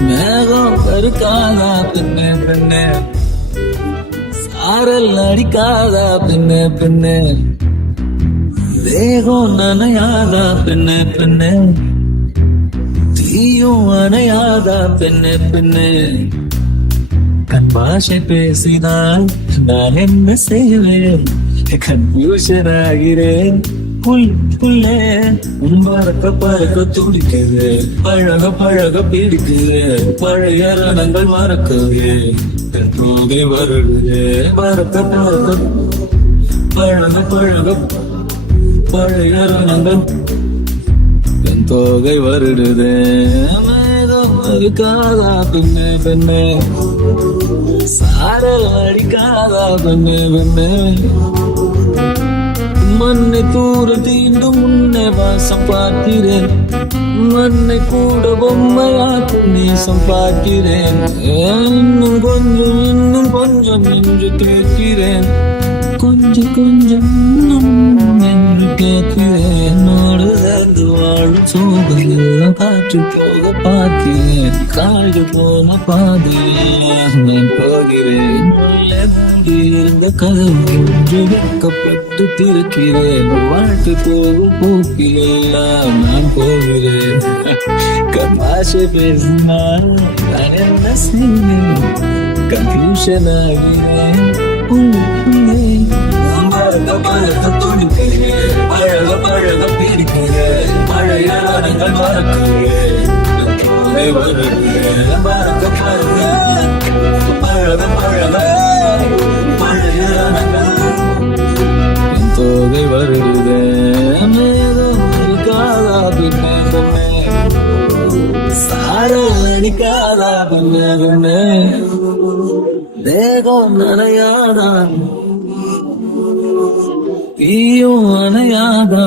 மேகம் கருக்காதா பின்னே பின்னே சாரல் அடிக்காதா பின்னே பின்னே தேகம் நனையாதா பின்னே பின்னே தீயும் அணையாதா பெண்ணே பெண்ணே. கண் பாஷை பேசினால் நான் என்ன செய்வேன்? கன்ஃபியூஷன் ஆகிறேன் புல்லே உன் பறக்க பறக்க துடிக்குது. பழக பழக பிடிக்குது பழைய ரணங்கள் மறக்கவே என் தோகை பறக்க பறக்க பழக பழக பழைய ரணங்கள் என் தோகை வருடுதே மேகம் அடிக்காதா பெண்ணே பெண்ணே. சாரல் அடிக்காதா பெண்ணே பெண்ணே. மண்ணை தூர தீண்டும் உன்னை வாசம் பார்க்கிறேன். மண்ணை கூட பொம்மையாக்கும் நேசம் பார்க்கிறேன். இன்னும் கொஞ்சம் இன்னும் கொஞ்சம் என்று கேட்கிறேன். கொஞ்சம் கொஞ்சம் என்று கேட்கிறேன். வாழும் சோகையில் காற்று போக பார்க்கிறேன். காய்டு போன பாதையில் நான் போகிறேன். இருந்த மூடியிருந்த கதவு என்று வெட்கப்பட்டு திறக்கிறேன். வாழ்க்கை போகும் போக்கிலெல்லாம் நான் போகிறேன். கமாஷை பேசினால் நான் என்ன செய்வேன்? கன்ஃபியூஷன் ஆகிறேன். உள்ளே பழக பழக பழக பழக பழைய நாடங்கள் மறக்கிறேன் தோகை வருகிறேன் பழக பழக பழைய நாடங்கள் தோகை இருக்காதா பின்னே பின்னே தேகம் நனையாதான் தீயும் அணையாதா